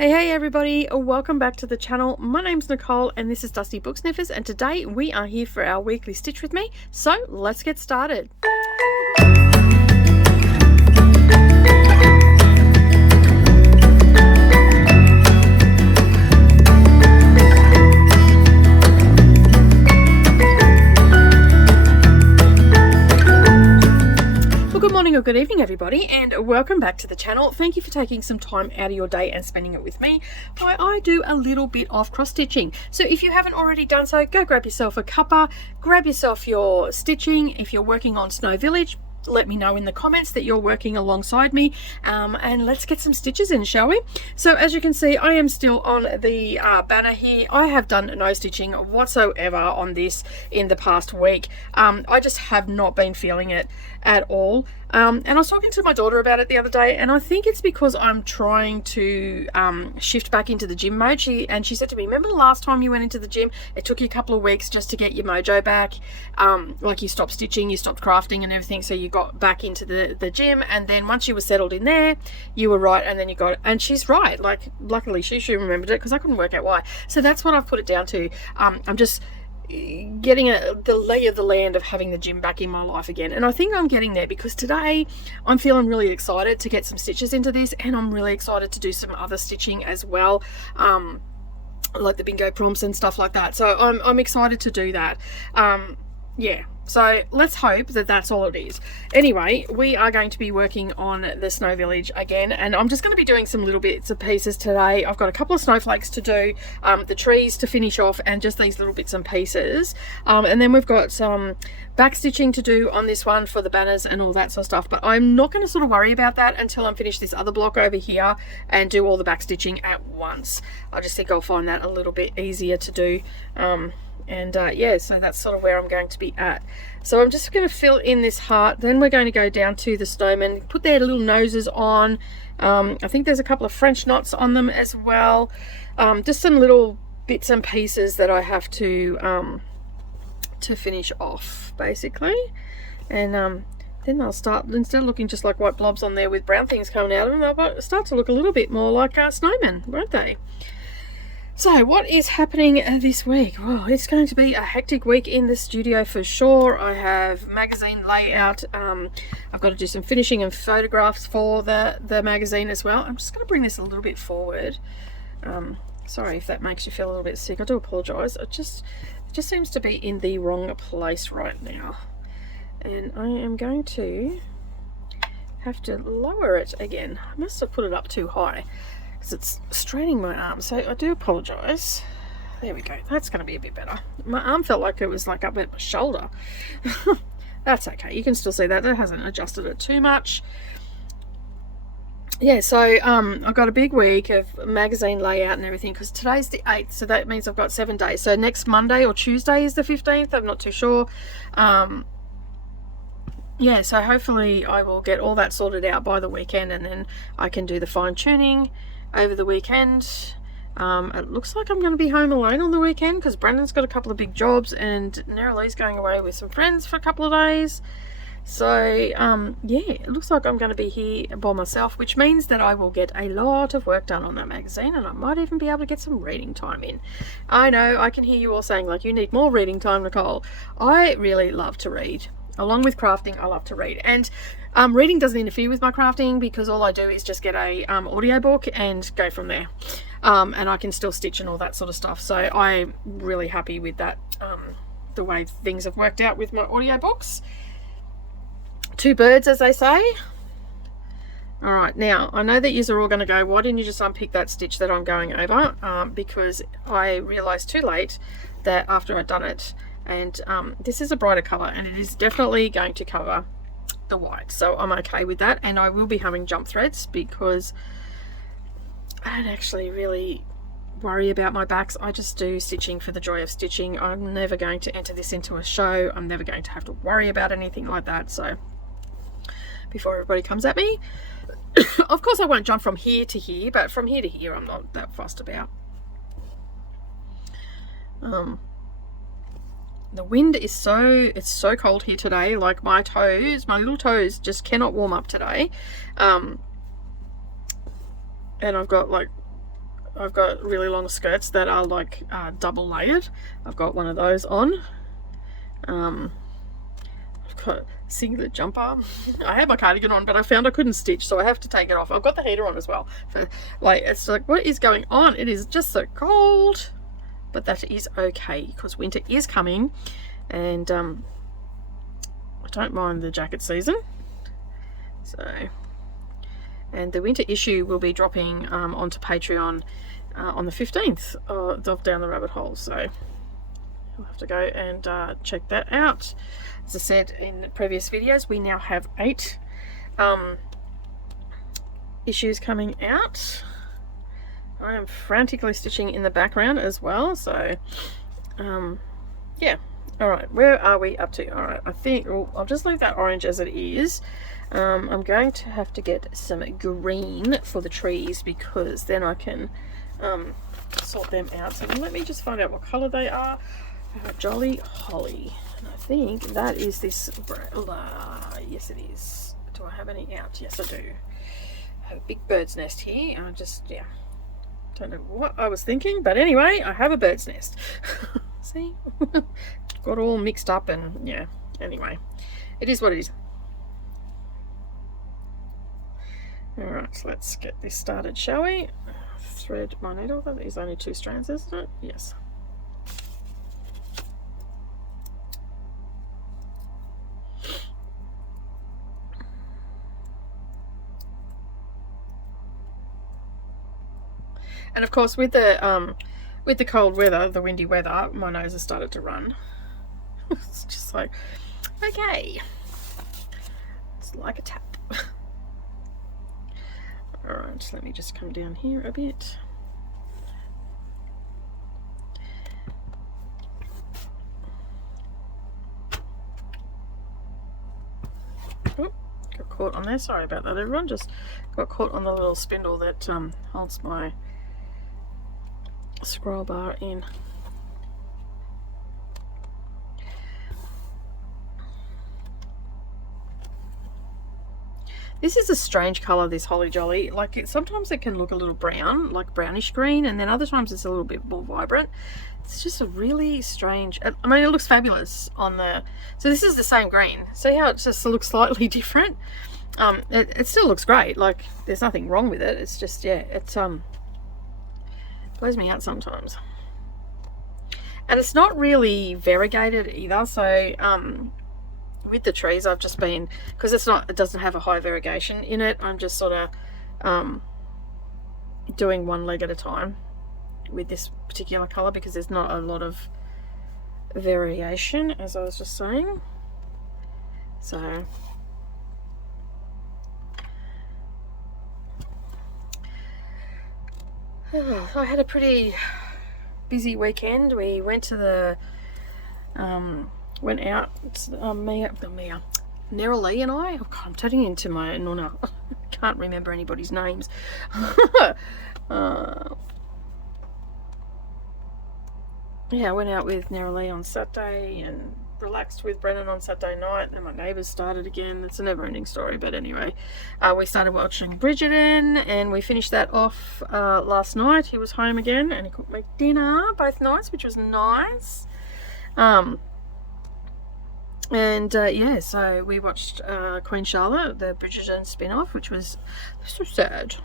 Hey everybody, welcome back to the channel. My name's Nicole and this is Dusty Book Sniffers, and today we are here for our weekly Stitch with Me, so let's get started. Good morning or good evening everybody, and welcome back to the channel. Thank you for taking some time out of your day and spending it with me while I do a little bit of cross stitching. So if you haven't already done so, go grab yourself a cuppa, grab yourself your stitching. If you're working on Snow Village, let me know in the comments that you're working alongside me, and let's get some stitches in, shall we? So as you can see, I am still on the banner here. I have done no stitching whatsoever on this in the past week. I just have not been feeling it at all. And I was talking to my daughter about it the other day, and I think it's because I'm trying to shift back into the gym mode. She said to me, remember the last time you went into the gym, it took you a couple of weeks just to get your mojo back, like you stopped stitching, you stopped crafting and everything, so you got back into the gym, and then once you were settled in there, you were right, and then you got it. And she's right, like luckily she remembered it, because I couldn't work out why. So that's what I've put it down to. I'm just getting the lay of the land of having the gym back in my life again, and I think I'm getting there, because today I'm feeling really excited to get some stitches into this, and I'm really excited to do some other stitching as well, like the bingo prompts and stuff like that. So I'm excited to do that. Yeah, so let's hope that that's all it is. Anyway, we are going to be working on the Snow Village again, and I'm just going to be doing some little bits of pieces today. I've got a couple of snowflakes to do, the trees to finish off, and just these little bits and pieces. And then we've got some back stitching to do on this one for the banners and all that sort of stuff. But I'm not going to sort of worry about that until I'm finished this other block over here and do all the back stitching at once. I just think I'll find that a little bit easier to do. Yeah, so that's sort of where I'm going to be at. So I'm just going to fill in this heart, then we're going to go down to the snowmen, put their little noses on. I think there's a couple of French knots on them as well. Just some little bits and pieces that I have to finish off, basically. And then they'll start, instead of looking just like white blobs on there with brown things coming out of them, they'll start to look a little bit more like snowmen, won't they? So what is happening this week? Well, it's going to be a hectic week in the studio for sure. I have magazine layout. I've got to do some finishing and photographs for the magazine as well. I'm just going to bring this a little bit forward. Sorry if that makes you feel a little bit sick. I do apologise. It just seems to be in the wrong place right now. And I am going to have to lower it again. I must have put it up too high, because it's straining my arm, so I do apologise. There we go, that's going to be a bit better. My arm felt like it was like up at my shoulder. That's okay, you can still see that. That hasn't adjusted it too much. Yeah, so I've got a big week of magazine layout and everything, because today's the 8th, so that means I've got 7 days. So next Monday or Tuesday is the 15th, I'm not too sure. Yeah, so hopefully I will get all that sorted out by the weekend, and then I can do the fine-tuning over the weekend. It looks like I'm going to be home alone on the weekend, because Brandon's got a couple of big jobs and Neralee's going away with some friends for a couple of days. So yeah, it looks like I'm going to be here by myself, which means that I will get a lot of work done on that magazine, and I might even be able to get some reading time in. I know, I can hear you all saying like, you need more reading time, Nicole. I really love to read. Along with crafting, I love to read, and reading doesn't interfere with my crafting, because all I do is just get a audiobook and go from there, and I can still stitch and all that sort of stuff. So I'm really happy with that, the way things have worked out with my audiobooks. Two birds, as they say. All right, now I know that you are all going to go, why didn't you just unpick that stitch that I'm going over? Because I realized too late that after I'd done it, and this is a brighter color, and it is definitely going to cover the white, so I'm okay with that. And I will be having jump threads, because I don't actually really worry about my backs. I just do stitching for the joy of stitching. I'm never going to enter this into a show. I'm never going to have to worry about anything like that. So before everybody comes at me, of course I won't jump from here to here, but from here to here I'm not that fussed about. The wind is it's so cold here today. Like my little toes just cannot warm up today. And I've got like I've got really long skirts that are like double layered. I've got one of those on. I've got a singlet jumper. I had my cardigan on, but I found I couldn't stitch, so I have to take it off. I've got the heater on as well. For, like, it's like, what is going on? It is just so cold, but that is okay because winter is coming, and I don't mind the jacket season. So, and the winter issue will be dropping onto Patreon on the 15th of Down the Rabbit Hole, so you'll have to go and check that out. As I said in previous videos, we now have 8 issues coming out. I am frantically stitching in the background as well, so yeah. Alright, where are we up to? Alright, I think I'll just leave that orange as it is. I'm going to have to get some green for the trees because then I can sort them out. So let me just find out what colour they are. Jolly Holly. And I think that is this yes it is. Do I have any out? Yes I do. I have a big bird's nest here. I just, yeah, don't know what I was thinking, but anyway, I have a bird's nest. See? Got all mixed up, and yeah, anyway, it is what it is. Alright, so let's get this started, shall we? Thread my needle. That is only 2 strands, isn't it? Yes. And of course, with the cold weather, the windy weather, my nose has started to run. It's just like, okay, it's like a tap. Alright, let me just come down here a bit. Oh, got caught on there. Sorry about that, everyone. Just got caught on the little spindle that holds my scroll bar in. This is a strange colour, this Holly Jolly. Like, sometimes it can look a little brown, like brownish green, and then other times it's a little bit more vibrant. It's just a really strange, I mean, it looks fabulous on the, so this is the same green. See how it just looks slightly different? It still looks great, like there's nothing wrong with it. It's just, yeah, it blows me out sometimes. And it's not really variegated either, so with the trees I've just been, because it doesn't have a high variegation in it, I'm just sort of doing one leg at a time with this particular color because there's not a lot of variation, as I was just saying. So I had a pretty busy weekend. We went to the went out, Neroli and I, oh God, I'm turning into my nonna. I can't remember anybody's names. Yeah, I went out with Neroli on Saturday and relaxed with Brennan on Saturday night. Then my neighbours started again. It's a never-ending story, but anyway, we started watching Bridgerton and we finished that off last night. He was home again and he cooked me dinner both nights, which was nice. And yeah, so we watched Queen Charlotte, the Bridgerton spin-off, which was so sad.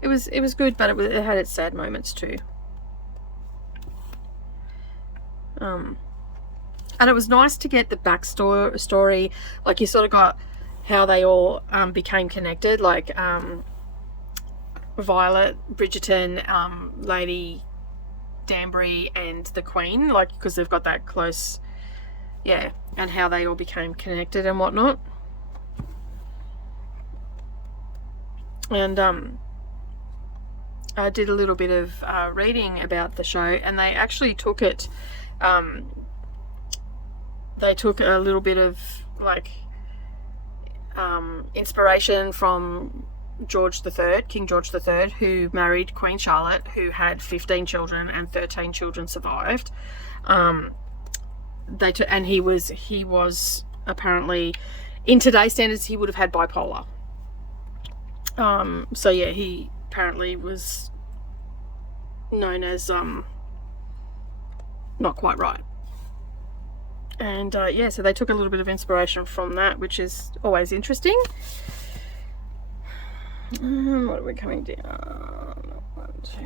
It was good, but it had its sad moments too. And it was nice to get the backstory. Like, you sort of got how they all became connected, like Violet, Bridgerton, Lady Danbury and the Queen, like, because they've got that close, yeah, and how they all became connected and whatnot. And I did a little bit of reading about the show, and they actually took it, they took a little bit of like inspiration from George III, King George III, who married Queen Charlotte, who had 15 children and 13 children survived. And he was apparently, in today's standards, he would have had bipolar. So yeah, he apparently was known as not quite right. And yeah, so they took a little bit of inspiration from that, which is always interesting. What are we coming down? 1, 2.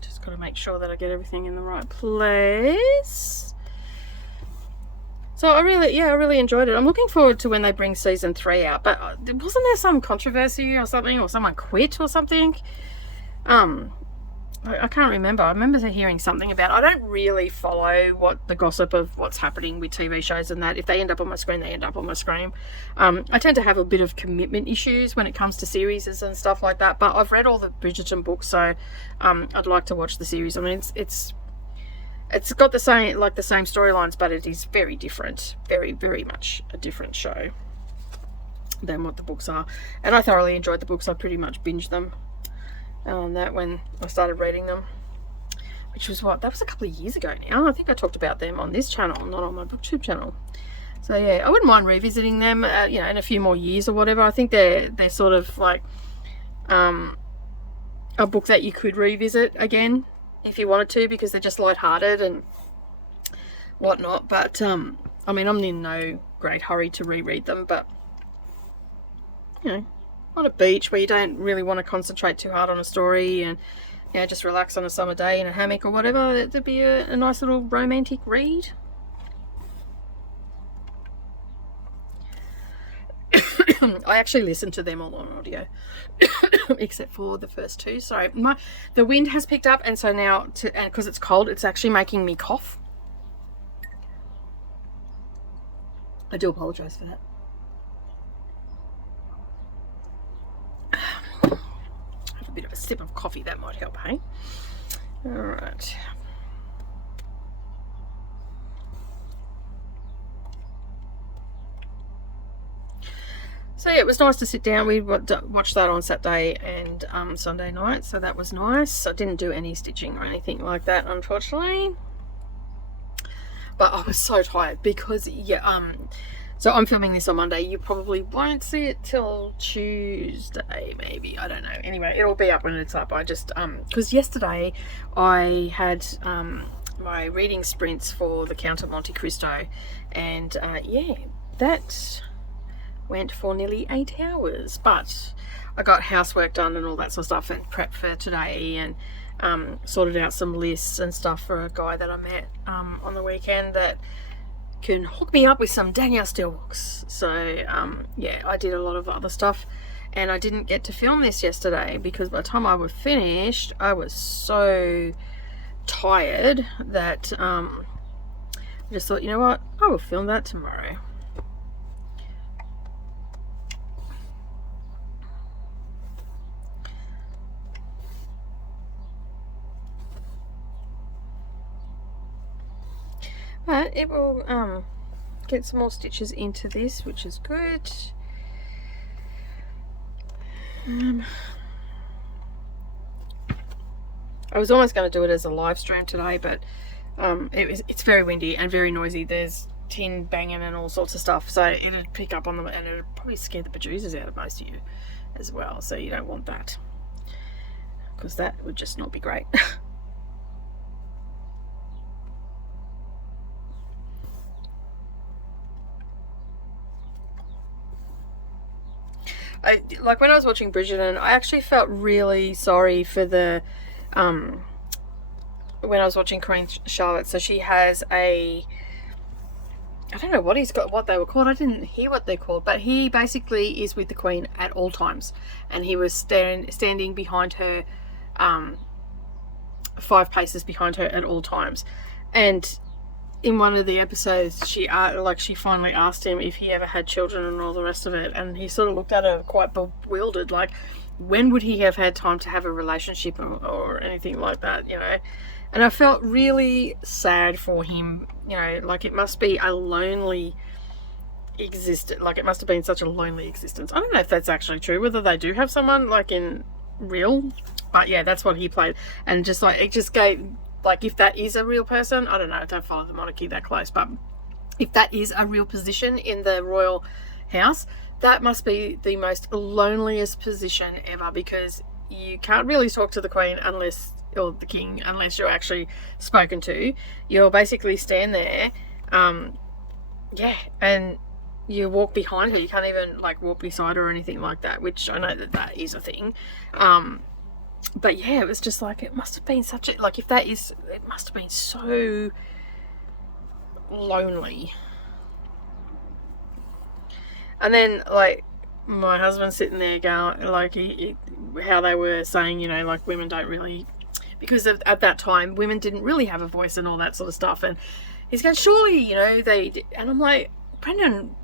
Just got to make sure that I get everything in the right place. So I really enjoyed it. I'm looking forward to when they bring season 3 out. But wasn't there some controversy or something, or someone quit or something? I can't remember. I remember hearing something about it. I don't really follow what the gossip of what's happening with TV shows and that. If they end up on my screen, they end up on my screen. I tend to have a bit of commitment issues when it comes to series and stuff like that. But I've read all the Bridgerton books, so I'd like to watch the series. I mean, it's got the same storylines, but it is very different, very, very much a different show than what the books are. And I thoroughly enjoyed the books. I pretty much binged them that when I started reading them, which was that was a couple of years ago now. I think I talked about them on this channel, not on my booktube channel. So yeah, I wouldn't mind revisiting them, you know, in a few more years or whatever. I think they're sort of like a book that you could revisit again if you wanted to, because they're just lighthearted and whatnot. But I mean, I'm in no great hurry to reread them, but you know, on a beach where you don't really want to concentrate too hard on a story and, you know, just relax on a summer day in a hammock or whatever, it'd be a nice little romantic read. I actually listened to them all on audio except for the first 2. Sorry, the wind has picked up, and so now and because it's cold, it's actually making me cough. I do apologize for that. Have a bit of a sip of coffee, that might help, hey? All right. So yeah, it was nice to sit down. We watched that on Saturday and Sunday night, so that was nice. I didn't do any stitching or anything like that, unfortunately. But I was so tired because, yeah, so I'm filming this on Monday. You probably won't see it till Tuesday, maybe. I don't know. Anyway, it'll be up when it's up. I just, because yesterday I had my reading sprints for the Count of Monte Cristo, and yeah, that went for nearly 8 hours, but I got housework done and all that sort of stuff and prepped for today, and sorted out some lists and stuff for a guy that I met on the weekend that can hook me up with some Danielle Steelbooks. So yeah, I did a lot of other stuff, and I didn't get to film this yesterday because by the time I was finished, I was so tired that I just thought, you know what, I will film that tomorrow. But it will get some more stitches into this, which is good. I was almost going to do it as a live stream today, but it's very windy and very noisy. There's tin banging and all sorts of stuff, so it'd pick up on them, and it'd probably scare the bejesus out of most of you as well. So you don't want that, because that would just not be great. Like when I was watching Bridgerton, I actually felt really sorry for the when I was watching Queen Charlotte. So she has I don't know what they were called. I didn't hear what they're called, but he basically is with the Queen at all times, and he was standing behind her, 5 paces behind her at all times. And in one of the episodes, she finally asked him if he ever had children and all the rest of it, and he sort of looked at her quite bewildered, like, when would he have had time to have a relationship or anything like that, you know? And I felt really sad for him, you know, like it must be a lonely existence, like it must have been such a lonely existence. I don't know if that's actually true, whether they do have someone like in real, but yeah, that's what he played. And just like, it just gave, like, if that is a real person, I don't know, I don't follow the monarchy that close, but if that is a real position in the royal house, that must be the most loneliest position ever, because you can't really talk to the Queen unless, or the King, unless you're actually spoken to. You'll basically stand there, yeah, and you walk behind her. You can't even like walk beside her or anything like that, which I know that that is a thing. But yeah, it was just like, it must have been such a, like, if that is, it must have been so lonely. And then like my husband's sitting there going, like, how they were saying, you know, like, women don't really, because at that time women didn't really have a voice and all that sort of stuff, and he's going, surely, you know, they did. And I'm like, Brendan,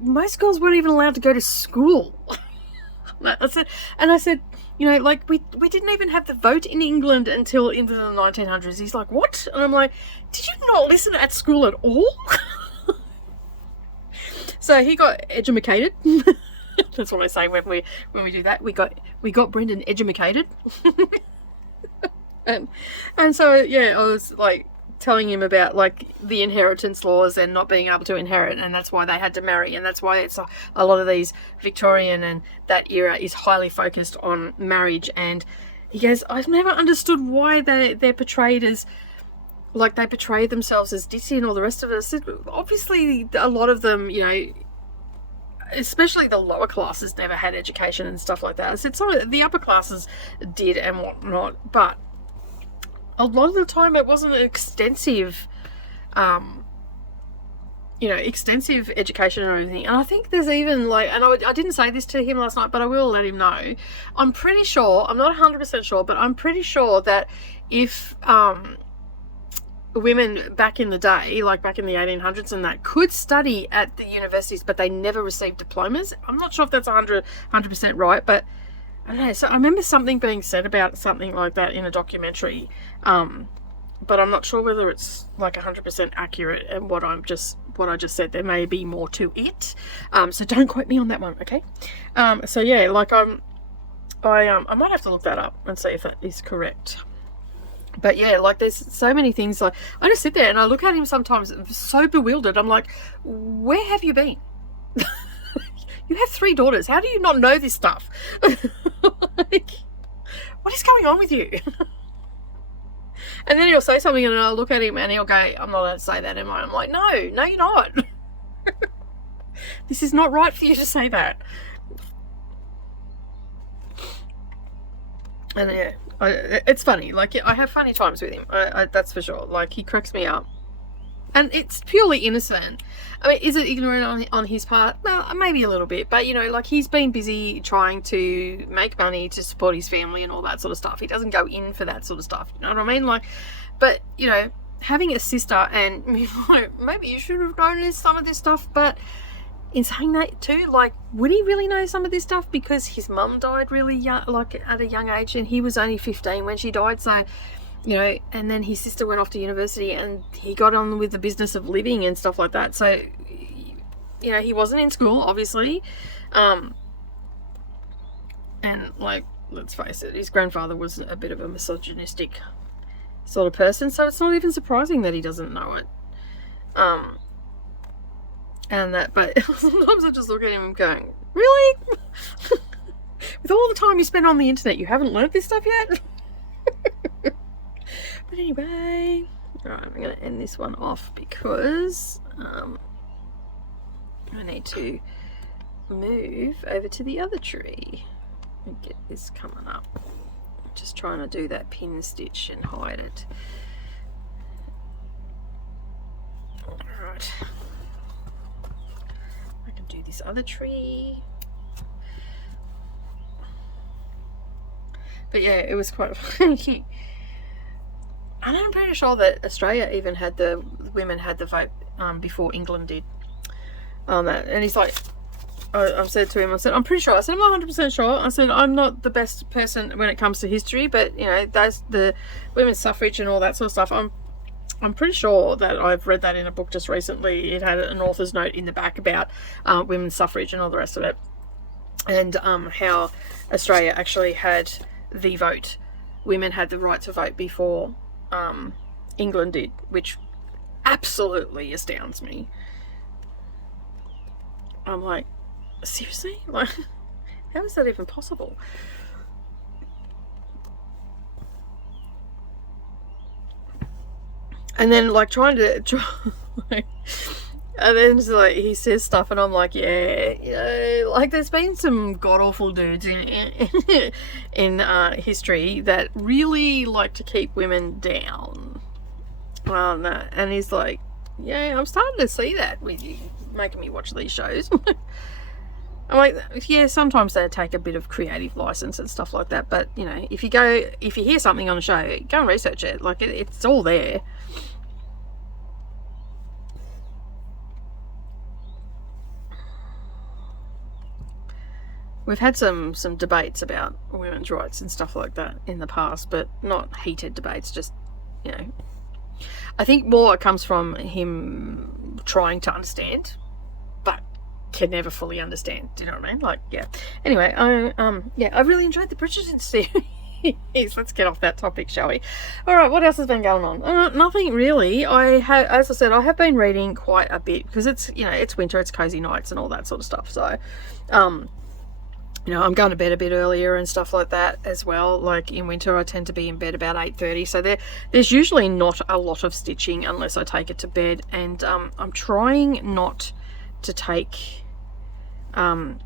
most girls weren't even allowed to go to school. I said, you know, like, we didn't even have the vote in England until into the 1900s. He's like, what? And I'm like, did you not listen at school at all? So he got edumacated. That's what I say when we do that. We got Brendan edumacated. and so yeah, I was like telling him about like the inheritance laws and not being able to inherit, and that's why they had to marry, and that's why it's a lot of these Victorian and that era is highly focused on marriage. And he goes, I've never understood why they're portrayed as, like, they portray themselves as ditzy and all the rest of it. I said, obviously a lot of them, you know, especially the lower classes, never had education and stuff like that. I said, so the upper classes did and whatnot, but a lot of the time it wasn't an extensive, you know, extensive education or anything. And I think there's even like, and I didn't say this to him last night, but I will let him know. I'm pretty sure, I'm not 100% sure, but I'm pretty sure that if women back in the day, like back in the 1800s and that, could study at the universities, but they never received diplomas. I'm not sure if that's 100% right, but I don't know. So I remember something being said about something like that in a documentary, but I'm not sure whether it's like 100% accurate. And what I just said, there may be more to it. So don't quote me on that one, okay? So yeah, like I might have to look that up and see if that is correct. But yeah, like, there's so many things. Like, I just sit there and I look at him sometimes so bewildered. I'm like, where have you been? You have 3 daughters. How do you not know this stuff? Like, what is going on with you? And then he'll say something and I'll look at him and he'll go, I'm not allowed to say that, am I? I'm like, no, you're not. This is not right for you to say that. And yeah, it's funny. Like, I have funny times with him. That's for sure. Like, he cracks me up. And it's purely innocent. I mean, is it ignorant on his part? Well, maybe a little bit. But, you know, like, he's been busy trying to make money to support his family and all that sort of stuff. He doesn't go in for that sort of stuff. You know what I mean? Like, but, you know, having a sister, and maybe you should have known some of this stuff, but in saying that too, like, would he really know some of this stuff? Because his mum died really young, like at a young age, and he was only 15 when she died. So, you know, and then his sister went off to university and he got on with the business of living and stuff like that. So, you know, he wasn't in school, obviously. And like, let's face it, his grandfather was a bit of a misogynistic sort of person. So it's not even surprising that he doesn't know it. And that, but sometimes I just look at him and going, really? With all the time you spend on the internet, you haven't learned this stuff yet? But anyway, alright, I'm going to end this one off because I need to move over to the other tree and get this coming up. I'm just trying to do that pin stitch and hide it. Alright. I can do this other tree. But yeah, it was quite funny. And I'm pretty sure that Australia even had women had the vote before England did on that. And he's like, I said to him, I said, I'm pretty sure. I said, I'm not 100% sure. I said, I'm not the best person when it comes to history, but, you know, that's the women's suffrage and all that sort of stuff. I'm pretty sure that I've read that in a book just recently. It had an author's note in the back about women's suffrage and all the rest of it. And how Australia actually had the vote. Women had the right to vote before England did, which absolutely astounds me. I'm like, seriously? Like, how is that even possible? And then like trying to like, and then it's like he says stuff and I'm like, yeah, you know, like there's been some god-awful dudes in history that really like to keep women down. And he's like, yeah, I'm starting to see that with you making me watch these shows. I'm like, yeah, sometimes they take a bit of creative license and stuff like that, but you know, if you hear something on a show, go and research it. Like it's all there. We've had some debates about women's rights and stuff like that in the past, but not heated debates, just, you know, I think more it comes from him trying to understand, but can never fully understand. Do you know what I mean? Like, yeah. Anyway, I really enjoyed the Bridgerton series. Let's get off that topic, shall we? All right, what else has been going on? Nothing really. As I said, I have been reading quite a bit because it's, you know, it's winter, it's cozy nights and all that sort of stuff. So, you know, I'm going to bed a bit earlier and stuff like that as well. Like in winter, I tend to be in bed about 8:30. So there's usually not a lot of stitching unless I take it to bed. And I'm trying not to take... I mean,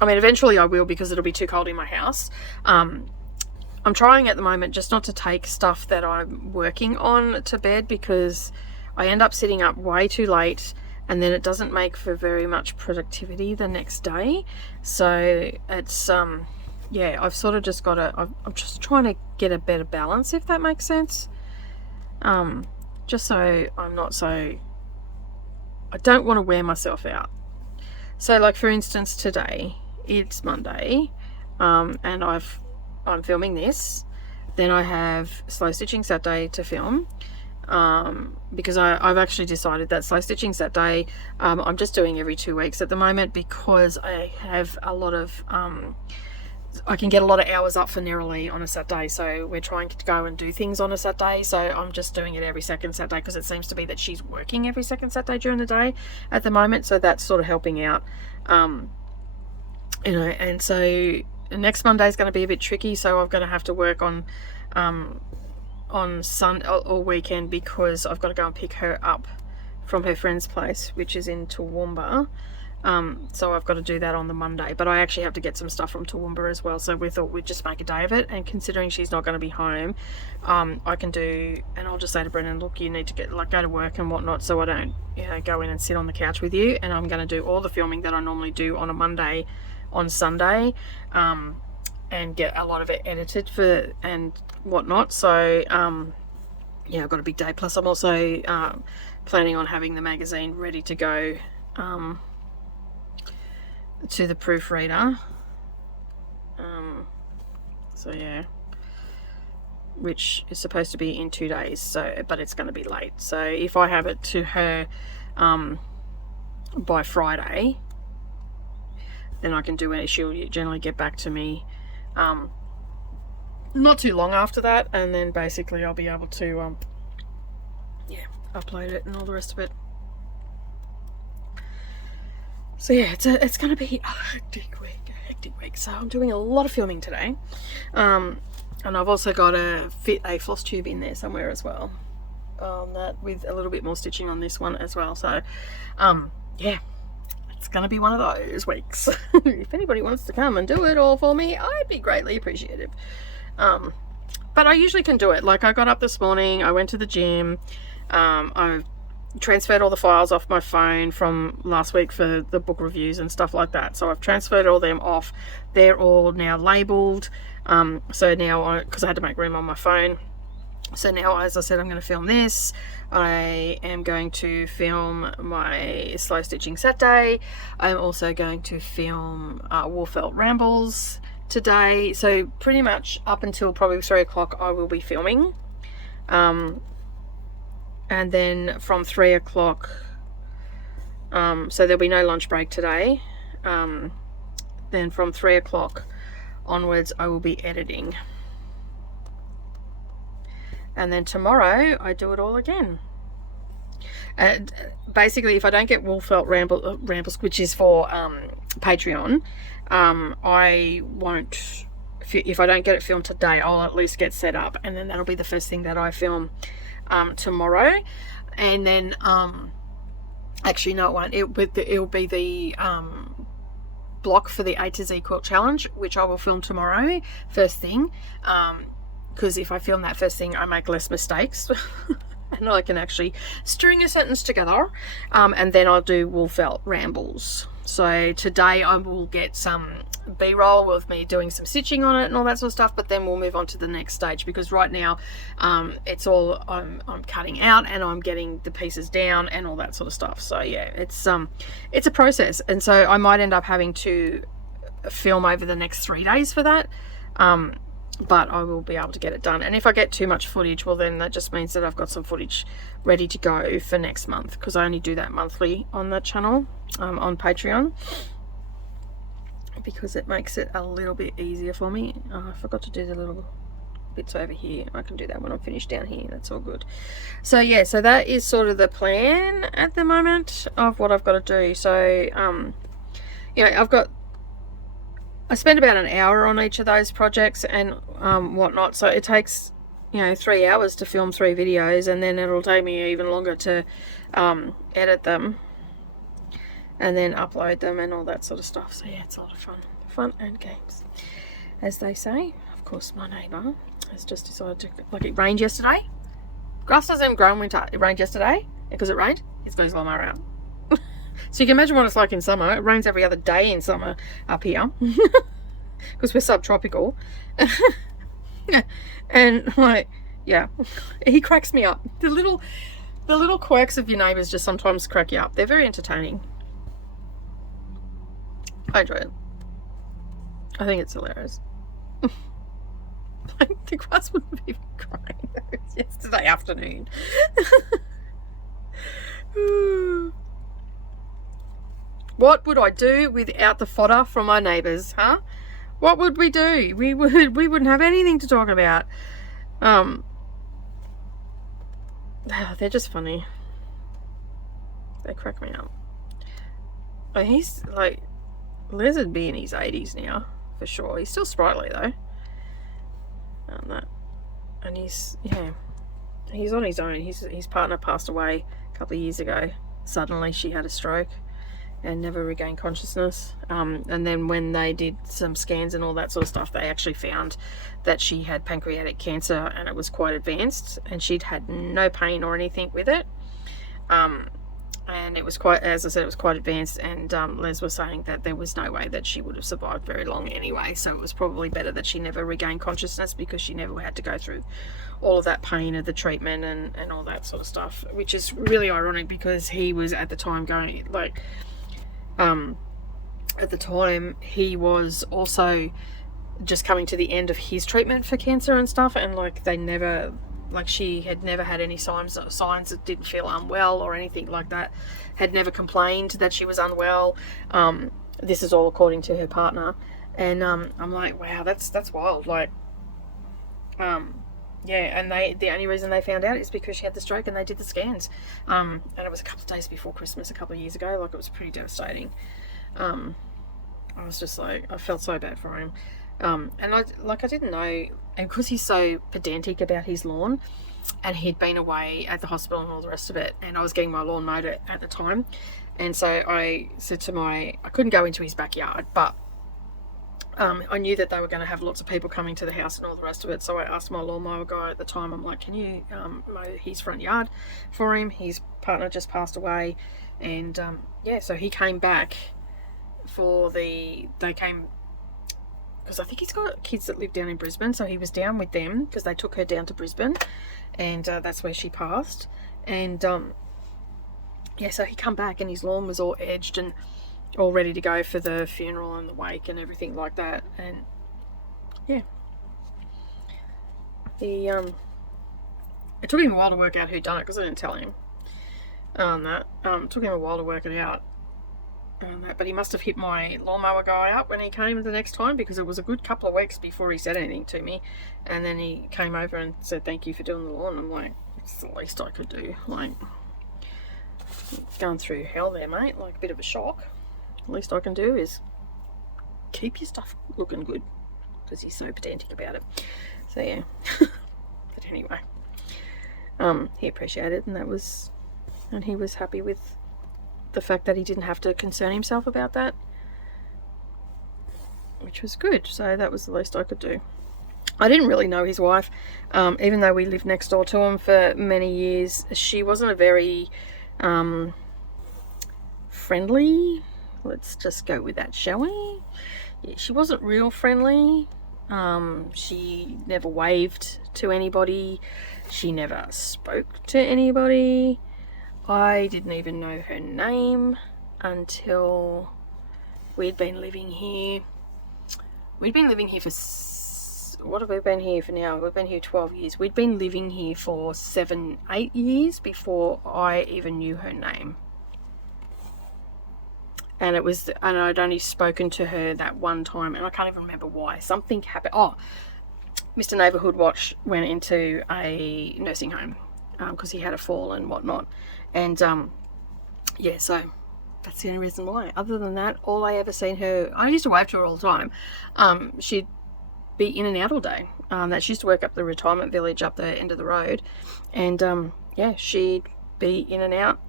eventually I will because it'll be too cold in my house. I'm trying at the moment just not to take stuff that I'm working on to bed because I end up sitting up way too late. And then it doesn't make for very much productivity the next day. So it's, yeah, I've sort of just got to, I'm just trying to get a better balance, if that makes sense. Just so I'm not so, I don't want to wear myself out. So like for instance, today, it's Monday, and I'm filming this. Then I have Slow Stitching Saturday to film. Because I've actually decided that Slow Stitching Saturday I'm just doing every 2 weeks at the moment because I have a lot of I can get a lot of hours up for Neroli on a Saturday, so we're trying to go and do things on a Saturday, so I'm just doing it every second Saturday because it seems to be that she's working every second Saturday during the day at the moment, so that's sort of helping out. You know, and so next Monday is going to be a bit tricky, so I'm going to have to work on Sunday or weekend because I've got to go and pick her up from her friend's place, which is in Toowoomba. So I've got to do that on the Monday, but I actually have to get some stuff from Toowoomba as well, so we thought we'd just make a day of it. And considering she's not going to be home, I can do, and I'll just say to Brendan, look, you need to go to work and whatnot, so I don't, you know, go in and sit on the couch with you, and I'm going to do all the filming that I normally do on a Monday on Sunday, and get a lot of it edited for and whatnot. So yeah, I've got a big day, plus I'm also planning on having the magazine ready to go to the proofreader, so yeah, which is supposed to be in 2 days, so but it's going to be late, so if I have it to her by Friday, then I can do it. She'll generally get back to me not too long after that, and then basically I'll be able to yeah, upload it and all the rest of it. So yeah, it's going to be a hectic week. So I'm doing a lot of filming today, and I've also got to fit a floss tube in there somewhere as well, that with a little bit more stitching on this one as well. So yeah, it's going to be one of those weeks. If anybody wants to come and do it all for me, I'd be greatly appreciative. But I usually can do it. Like, I got up this morning, I went to the gym, I transferred all the files off my phone from last week for the book reviews and stuff like that, so I've transferred all them off. They're all now labeled, so now because I had to make room on my phone, so now, as I said, I'm going to film this. I am going to film my Slow Stitching Saturday. I'm also going to film Warfelt Rambles today, so pretty much up until probably 3 o'clock I will be filming, and then from 3 o'clock, so there'll be no lunch break today, then from 3 o'clock onwards I will be editing, and then tomorrow I do it all again. And basically, if I don't get wool felt rambles, which is for Patreon, I won't. If I don't get it filmed today, I'll at least get set up, and then that'll be the first thing that I film tomorrow. And then actually no, it won't. It'll be the block for the A to Z quilt challenge, which I will film tomorrow first thing, because if I film that first thing, I make less mistakes. And I can actually string a sentence together, and then I'll do wool felt rambles. So today I will get some b-roll with me doing some stitching on it and all that sort of stuff, but then we'll move on to the next stage, because right now it's all I'm cutting out, and I'm getting the pieces down and all that sort of stuff. So yeah, it's a process, and so I might end up having to film over the next 3 days for that, but I will be able to get it done. And if I get too much footage, well, then that just means that I've got some footage ready to go for next month, because I only do that monthly on the channel, on Patreon, because it makes it a little bit easier for me. I forgot to do the little bits over here. I can do that when I'm finished down here. That's all good. So yeah, so that is sort of the plan at the moment of what I've got to do. So you know, I spend about an hour on each of those projects and whatnot, so it takes, you know, 3 hours to film 3 videos, and then it'll take me even longer to edit them and then upload them and all that sort of stuff. So yeah, it's a lot of fun and games, as they say. Of course, my neighbour has just decided to, like, it rained yesterday. Grass doesn't grow in winter. It rained yesterday, because it rained, it's got his lawnmower out. So you can imagine what it's like in summer. It rains every other day in summer up here, because we're subtropical. And like, yeah, he cracks me up. The little quirks of your neighbours just sometimes crack you up. They're very entertaining. I enjoy it. I think it's hilarious. Like, the grass wouldn't have even crying. It was yesterday afternoon. What would I do without the fodder from my neighbours, huh? What would we do? We wouldn't have anything to talk about. They're just funny. They crack me up. But he's like, Lizard be in his 80s now, for sure. He's still sprightly though. And he's, yeah, he's on his own. His partner passed away a couple of years ago. Suddenly she had a stroke and never regained consciousness, and then when they did some scans and all that sort of stuff, they actually found that she had pancreatic cancer, and it was quite advanced, and she'd had no pain or anything with it, and it was quite, as I said, it was quite advanced, and Les was saying that there was no way that she would have survived very long anyway, so it was probably better that she never regained consciousness, because she never had to go through all of that pain of the treatment and all that sort of stuff, which is really ironic, because he was at the time going, like, at the time he was also just coming to the end of his treatment for cancer and stuff, and like they never, like, she had never had any signs that didn't feel unwell or anything like that, had never complained that she was unwell. This is all according to her partner, and I'm like, wow, that's wild. Like, yeah, and the only reason they found out is because she had the stroke, and they did the scans, and it was a couple of days before Christmas a couple of years ago. Like, it was pretty devastating. I was just like, I felt so bad for him, and I didn't know, and because he's so pedantic about his lawn, and he'd been away at the hospital and all the rest of it, and I was getting my lawn mowed at the time, and so I said to I couldn't go into his backyard, but I knew that they were going to have lots of people coming to the house and all the rest of it, so I asked my lawnmower guy at the time, I'm like, can you mow his front yard for him? His partner just passed away, and yeah, so he came back because I think he's got kids that live down in Brisbane, so he was down with them because they took her down to Brisbane, and that's where she passed, and yeah, so he come back and his lawn was all edged and all ready to go for the funeral and the wake and everything like that. And yeah, it took him a while to work out who done it, because I didn't tell him it took him a while to work it out, but he must have hit my lawnmower guy up when he came the next time, because it was a good couple of weeks before he said anything to me, and then he came over and said thank you for doing the lawn. I'm like, it's the least I could do. Like, Going through hell there, mate, like a bit of a shock. Least I can do is keep your stuff looking good, because he's so pedantic about it. So yeah. But anyway, he appreciated it, and he was happy with the fact that he didn't have to concern himself about that, which was good. So that was the least I could do. I didn't really know his wife, even though we lived next door to him for many years. She wasn't a very friendly, let's just go with that, shall we? Yeah, she wasn't real friendly. She never waved to anybody. She never spoke to anybody. I didn't even know her name until we'd been living here. We'd been living here for, what have we been here for now? We've been here 12 years. We'd been living here for 7, 8 years before I even knew her name. And I'd only spoken to her that one time, and I can't even remember why. Something happened. Oh, Mr. Neighbourhood Watch went into a nursing home because he had a fall and whatnot. And yeah, so that's the only reason why. Other than that, all I ever seen her, I used to wave to her all the time. She'd be in and out all day. That she used to work up the retirement village up the end of the road, and yeah, she'd be in and out.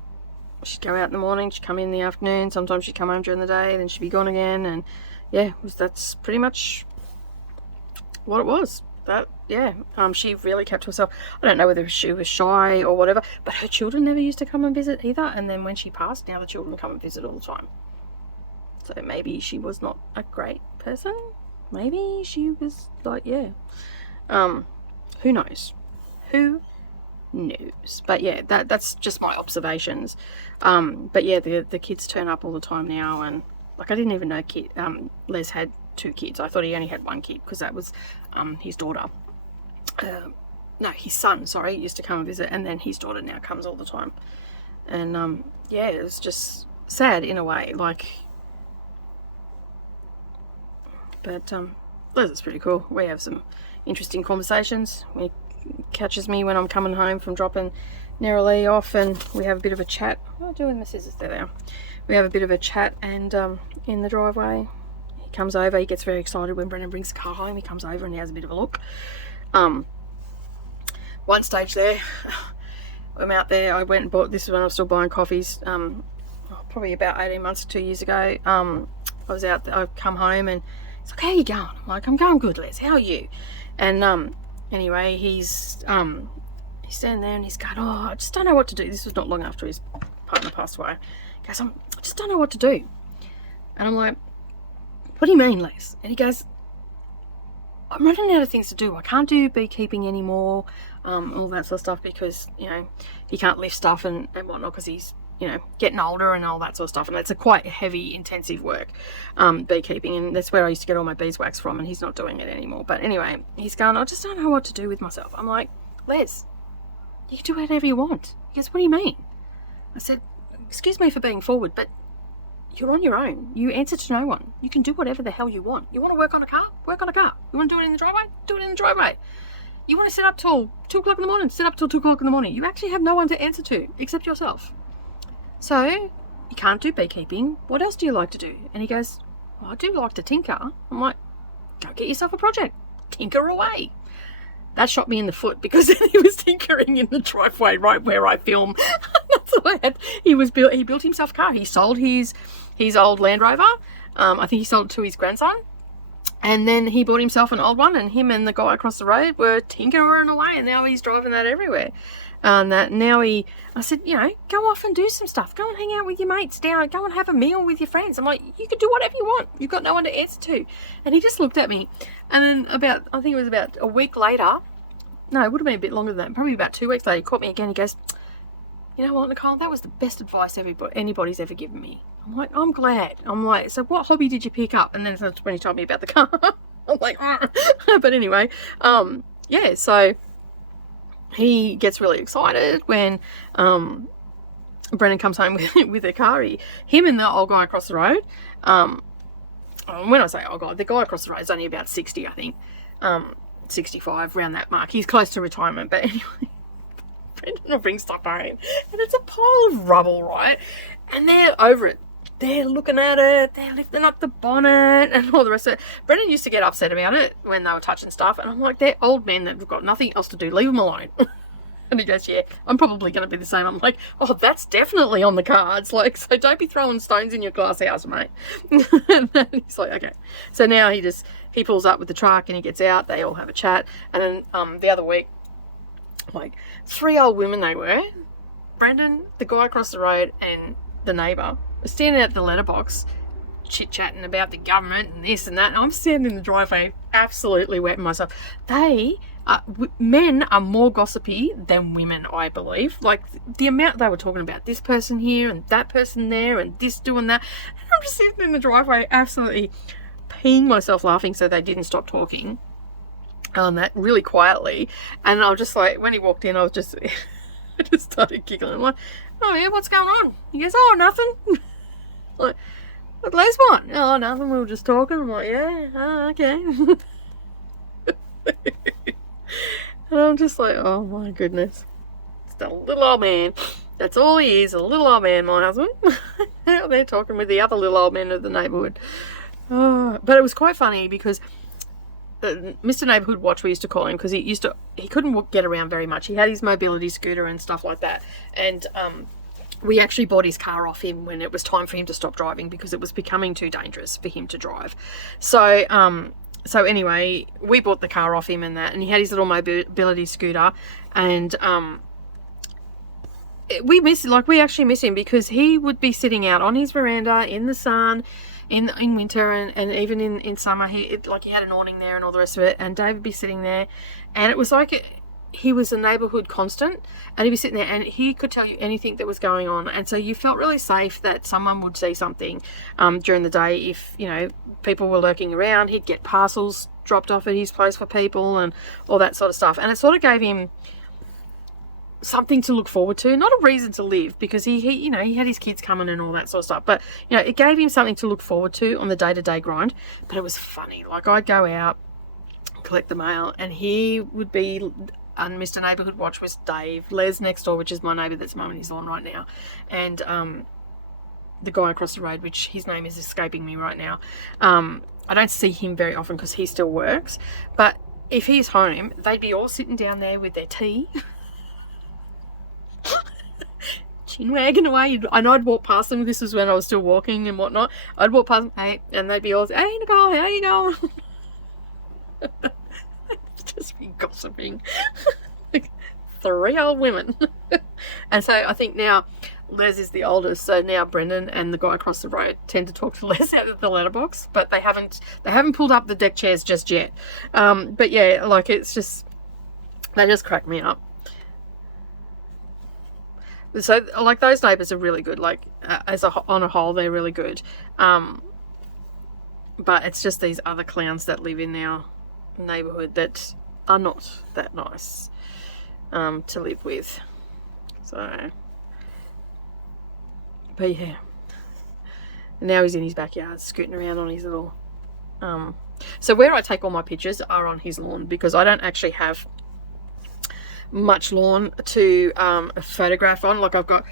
She'd go out in the morning, she'd come in the afternoon, sometimes she'd come home during the day, then she'd be gone again. And yeah, that's pretty much what it was. That, yeah, she really kept to herself. I don't know whether she was shy or whatever, but her children never used to come and visit either. And then when she passed, now the children come and visit all the time. So maybe she was not a great person. Maybe she was like, yeah. Who knows? Who knows? But yeah, that's just my observations. But yeah, the kids turn up all the time now, and like I didn't even know Les had 2 kids. I thought he only had 1 kid because that was his daughter. No, his son, sorry, used to come and visit, and then his daughter now comes all the time. And yeah, it was just sad in a way, like, but Les is pretty cool. We have some interesting conversations. He catches me when I'm coming home from dropping Narrowly off, and we have a bit of a chat. Oh, doing my scissors, there they are. We have a bit of a chat, and in the driveway, he comes over. He gets very excited when Brennan brings the car home. He comes over and he has a bit of a look. One stage there, I'm out there. I went and bought, this is when I was still buying coffees, probably about 18 months, 2 years ago. I was out there, I've come home, and he's like, how you going? I'm like, I'm going good, Les. How are you? And anyway, he's standing there and he's going, oh, I just don't know what to do. This was not long after his partner passed away. He goes, I just don't know what to do. And I'm like, what do you mean, Les? And he goes, I'm running out of things to do. I can't do beekeeping anymore, all that sort of stuff, because, you know, he can't lift stuff and whatnot because he's, you know, getting older and all that sort of stuff. And it's a quite heavy, intensive work, beekeeping. And that's where I used to get all my beeswax from, and he's not doing it anymore. But anyway, he's going, I just don't know what to do with myself. I'm like, Les, you can do whatever you want. He goes, what do you mean? I said, excuse me for being forward, but you're on your own. You answer to no one. You can do whatever the hell you want. You want to work on a car? Work on a car. You want to do it in the driveway? Do it in the driveway. You want to sit up till 2 o'clock in the morning? Sit up till 2 o'clock in the morning. You actually have no one to answer to except yourself. So, you can't do beekeeping. What else do you like to do? And he goes, well, I do like to tinker. I'm like, go get yourself a project. Tinker away. That shot me in the foot, because then he was tinkering in the driveway right where I film. That's all I had. He built himself a car. He sold his old Land Rover. I think he sold it to his grandson. And then he bought himself an old one, and him and the guy across the road were tinkering away, and now he's driving that everywhere. I said, you know, go off and do some stuff. Go and hang out with your mates down. Go and have a meal with your friends. I'm like, you can do whatever you want. You've got no one to answer to. And he just looked at me. And then I think it was about a week later. No, it would have been a bit longer than that. Probably about 2 weeks later, he caught me again. He goes, you know what, Nicole, that was the best advice anybody's ever given me. I'm like, I'm glad. I'm like, so what hobby did you pick up? And then that's when he told me about the car. I'm like, but anyway, yeah, so he gets really excited when Brennan comes home with a car. Him and the old guy across the road, when I say old guy, the guy across the road is only about 60, I think, 65, around that mark. He's close to retirement, but anyway, Brendan will bring stuff home, and it's a pile of rubble, right? And they're over it. They're looking at it, they're lifting up the bonnet and all the rest of it. Brendan used to get upset about it when they were touching stuff, and I'm like, they're old men that have got nothing else to do, leave them alone. And he goes, yeah, I'm probably going to be the same. I'm like, oh, that's definitely on the cards. Like, so don't be throwing stones in your glass house, mate. And then he's like, okay. So now he pulls up with the truck and he gets out. They all have a chat. And then the other week, like 3 old women they were. Brendan, the guy across the road, and the neighbour were standing at the letterbox chit-chatting about the government and this and that. And I'm standing in the driveway absolutely wetting myself. Men are more gossipy than women, I believe. Like, the amount they were talking about this person here and that person there and this doing that. And I'm just sitting in the driveway absolutely peeing myself laughing, so they didn't stop talking on that really quietly. And I was just like, when he walked in, I just started giggling. I'm like, oh yeah, what's going on? He goes, oh, nothing. Like, what Les want? Oh, nothing, we were just talking. I'm like, yeah, oh, okay. And I'm just like, oh my goodness. It's a little old man. That's all he is, a little old man, my husband. Out there talking with the other little old men of the neighbourhood. Oh, but it was quite funny because Mr. Neighbourhood Watch, we used to call him, because he couldn't get around very much. He had his mobility scooter and stuff like that. And we actually bought his car off him when it was time for him to stop driving, because it was becoming too dangerous for him to drive. So anyway, we bought the car off him and that, and he had his little mobility scooter, and we actually miss him, because he would be sitting out on his veranda in the sun in winter, and even in summer. He had an awning there and all the rest of it, and Dave would be sitting there, and it was like he was a neighbourhood constant, and he'd be sitting there and he could tell you anything that was going on. And so you felt really safe that someone would see something during the day. If, you know, people were lurking around, he'd get parcels dropped off at his place for people and all that sort of stuff. And it sort of gave him something to look forward to, not a reason to live, because he you know, he had his kids coming and all that sort of stuff, but you know, it gave him something to look forward to on the day-to-day grind. But it was funny, like, I'd go out, collect the mail, and he would be, and Mr. Neighbourhood Watch was Dave, Les next door, which is my neighbour that's mowing his lawn right now, and the guy across the road, which his name is escaping me right now. I don't see him very often because he still works, but if he's home, they'd be all sitting down there with their tea, chin wagging away. And I'd walk past them. This is when I was still walking and whatnot. I'd walk past them, hey, and they'd be all, hey Nicole, how you going? Just be gossiping. Like 3 old women. And so I think now Les is the oldest, so now Brendan and the guy across the road tend to talk to Les out of the letterbox, but they haven't pulled up the deck chairs just yet. But yeah, like, it's just, they just crack me up. So like, those neighbours are really good, like on a whole they're really good, but it's just these other clowns that live in our neighbourhood that are not that nice to live with. So, but yeah, and now he's in his backyard scooting around on his little so where I take all my pictures are on his lawn, because I don't actually have much lawn to photograph on. Like, I've got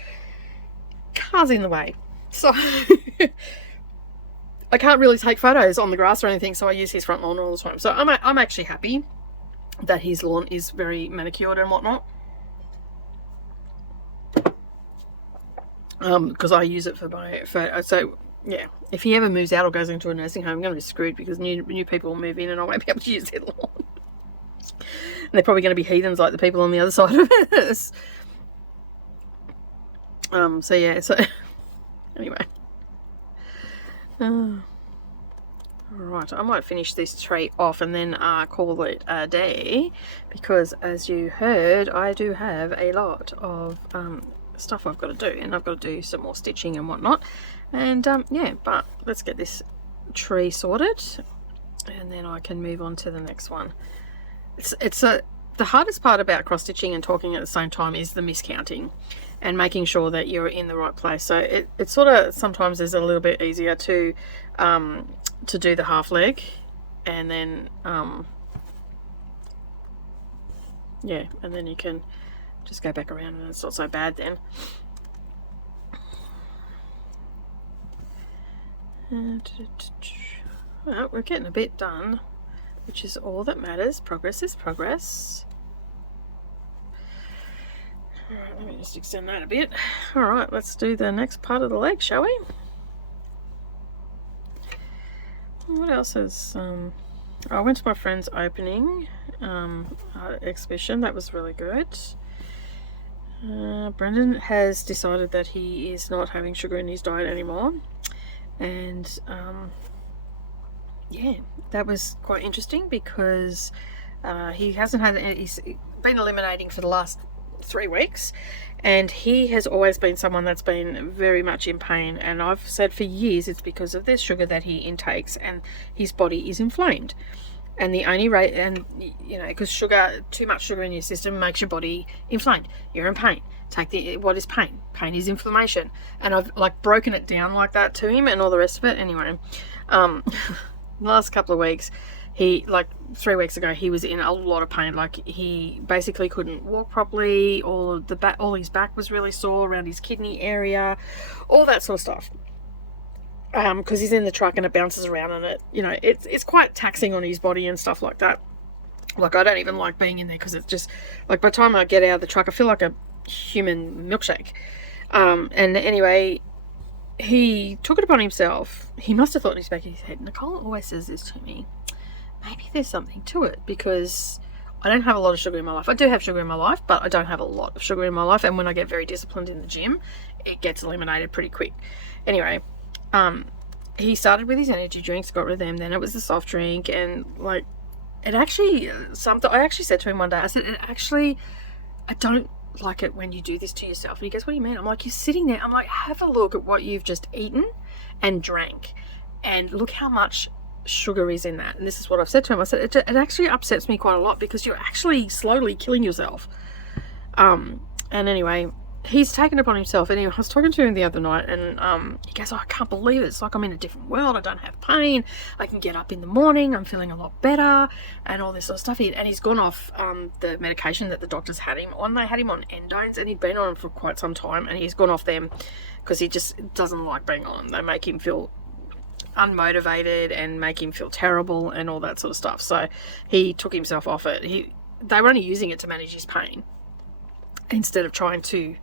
cars in the way, so I can't really take photos on the grass or anything, so I use his front lawn all the time. So I'm actually happy that his lawn is very manicured and whatnot, because I use it for my photo. So yeah, if he ever moves out or goes into a nursing home, I'm going to be screwed, because new people will move in and I won't be able to use their lawn. And they're probably going to be heathens like the people on the other side of us. So yeah, so anyway. Right, I might finish this tree off and then call it a day, because as you heard, I do have a lot of stuff I've got to do, and I've got to do some more stitching and whatnot. And yeah, but let's get this tree sorted, and then I can move on to the next one. The hardest part about cross stitching and talking at the same time is the miscounting and making sure that you're in the right place. So it sort of sometimes is a little bit easier to do the half leg, and then yeah, and then you can just go back around and it's not so bad then. Well, we're getting a bit done, which is all that matters. Progress is progress. Alright, let me just extend that a bit. Alright, let's do the next part of the leg, shall we? What else is... I went to my friend's opening exhibition. That was really good. Brendan has decided that he is not having sugar in his diet anymore. And yeah, that was quite interesting because he hasn't had... He's been eliminating for the last 3 weeks, and he has always been someone that's been very much in pain, and I've said for years it's because of the sugar that he intakes, and his body is inflamed. And the only rate, and you know, because sugar, too much sugar in your system makes your body inflamed. You're in pain. What is pain? Pain is inflammation. And I've like broken it down like that to him and all the rest of it. Anyway, last couple of weeks, he, like 3 weeks ago, he was in a lot of pain. Like he basically couldn't walk properly. All his back was really sore around his kidney area, all that sort of stuff. Because he's in the truck and it bounces around, and it, you know, it's quite taxing on his body and stuff like that. Like I don't even like being in there because it's just like by the time I get out of the truck, I feel like a human milkshake. And anyway, he took it upon himself. He must have thought in his back of his head, Nicole always says this to me, maybe there's something to it, because I don't have a lot of sugar in my life. I do have sugar in my life, but I don't have a lot of sugar in my life. And when I get very disciplined in the gym, it gets eliminated pretty quick. Anyway, he started with his energy drinks, got rid of them. Then it was the soft drink, and like it actually something. I actually said to him one day, I said, I don't like it when you do this to yourself. And he goes, what do you mean? I'm like, you're sitting there. I'm like, have a look at what you've just eaten and drank, and look how much sugar is in that. And this is what I've said to him. I said, it actually upsets me quite a lot because you're actually slowly killing yourself. And anyway, he's taken it upon himself. And I was talking to him the other night, and he goes, oh, I can't believe it. It's like I'm in a different world. I don't have pain. I can get up in the morning. I'm feeling a lot better, and all this sort of stuff. And he's gone off the medication that the doctors had him on. They had him on endones, and he'd been on them for quite some time, and he's gone off them because he just doesn't like being on them. They make him feel unmotivated and make him feel terrible and all that sort of stuff. So he took himself off it. They were only using it to manage his pain instead of trying to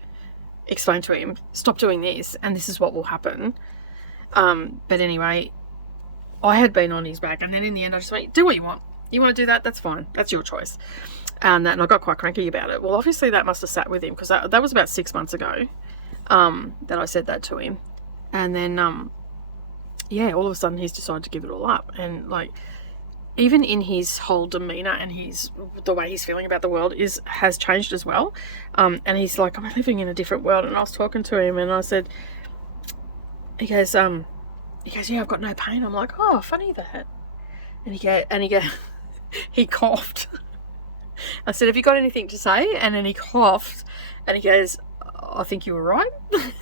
explain to him, stop doing this and this is what will happen. But anyway, I had been on his back, and then in the end I just went, do what you want. You want to do that? That's fine. That's your choice. And I got quite cranky about it. Well, obviously that must have sat with him, because that was about 6 months ago that I said that to him. And then yeah, all of a sudden he's decided to give it all up. And like, even in his whole demeanor and the way he's feeling about the world has changed as well. And he's like, I'm living in a different world. And I was talking to him, and I said, he goes, yeah, I've got no pain. I'm like, oh, funny that. And he coughed. I said, have you got anything to say? And then he coughed, and he goes, I think you were right.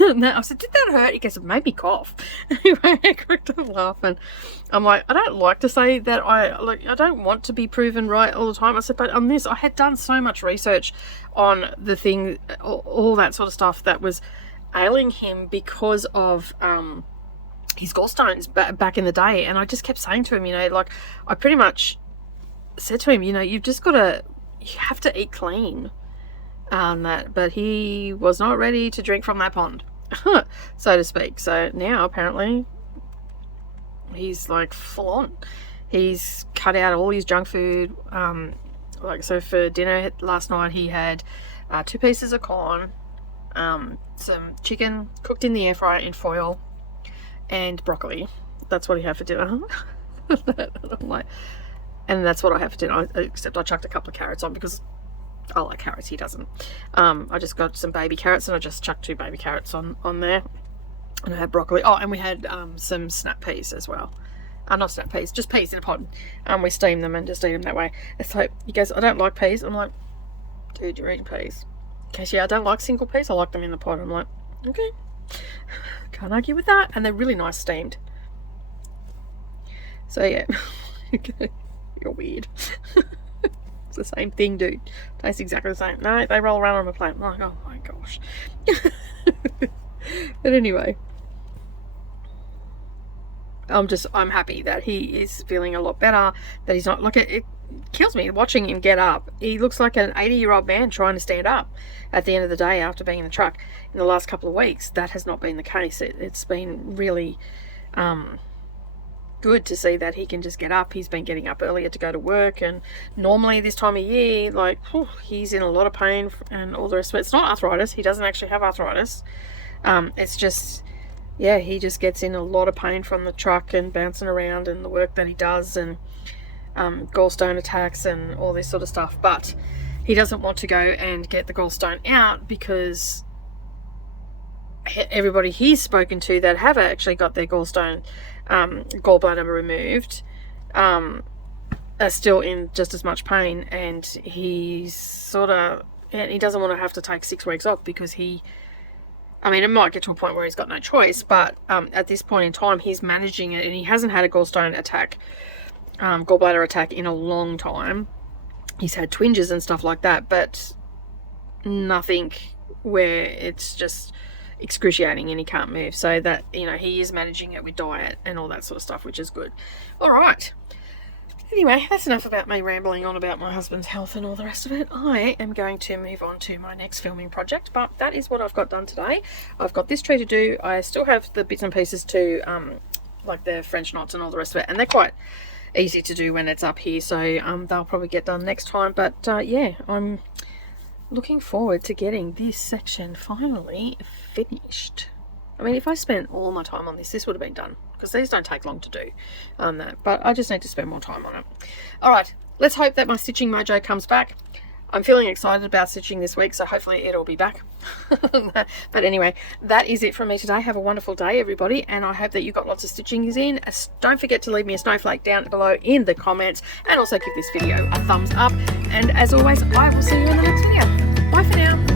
And I said, did that hurt? He goes, it made me cough. Anyway, I cracked up laughing. I'm like, I don't like to say that I don't want to be proven right all the time. I said, but on this, I had done so much research on the thing, all that sort of stuff that was ailing him because of his gallstones back in the day. And I just kept saying to him, you know, like I pretty much said to him, you know, you have to eat clean. But he was not ready to drink from that pond, so to speak. So now apparently he's like full on. He's cut out all his junk food. So for dinner last night he had 2 pieces of corn, some chicken cooked in the air fryer in foil, and broccoli. That's what he had for dinner. I'm like, and that's what I had for dinner, except I chucked a couple of carrots on because I like carrots, he doesn't. I just got some baby carrots, and I just chucked 2 baby carrots on there. And I had broccoli. Oh, and we had some snap peas as well. Not snap peas, just peas in a pot. We steam them and just eat them that way. It's like, he goes, I don't like peas. I'm like, dude, you're eating peas. Okay, yeah, I don't like single peas. I like them in the pot. I'm like, okay. Can't argue with that. And they're really nice steamed. So yeah. You're weird. the same thing, dude. Tastes exactly the same. No, they roll around on my plate. I'm like, oh my gosh. But anyway, I'm happy that he is feeling a lot better, that he's not, like, it kills me watching him get up. He looks like an 80-year-old man trying to stand up at the end of the day after being in the truck. In the last couple of weeks, that has not been the case. It's been really good to see that he can just get up. He's been getting up earlier to go to work, and normally this time of year, like, he's in a lot of pain and all the rest of it. It's not arthritis. He doesn't actually have arthritis. It's just, yeah, he just gets in a lot of pain from the truck and bouncing around and the work that he does, and gallstone attacks and all this sort of stuff. But he doesn't want to go and get the gallstone out because everybody he's spoken to that have actually got their gallbladder removed are still in just as much pain, and he doesn't want to have to take 6 weeks off because it might get to a point where he's got no choice, but at this point in time he's managing it, and he hasn't had a gallbladder attack in a long time. He's had twinges and stuff like that, but nothing where it's just excruciating and he can't move. So that, he is managing it with diet and all that sort of stuff, which is good. All right. Anyway, that's enough about me rambling on about my husband's health and all the rest of it. I am going to move on to my next filming project, but that is what I've got done today. I've got this tree to do. I still have the bits and pieces to, like the French knots and all the rest of it, and they're quite easy to do when it's up here, so they'll probably get done next time. But yeah, I'm looking forward to getting this section finally finished. If I spent all my time on this would have been done, because these don't take long to do, but I just need to spend more time on it. All right, let's hope that my stitching mojo comes back. I'm feeling excited about stitching this week, so hopefully it'll be back. But anyway, that is it from me today. Have a wonderful day, everybody, and I hope that you got lots of stitchings in. Don't forget to leave me a snowflake down below in the comments, and also give this video a thumbs up. And as always, I will see you in the next video. Bye for now.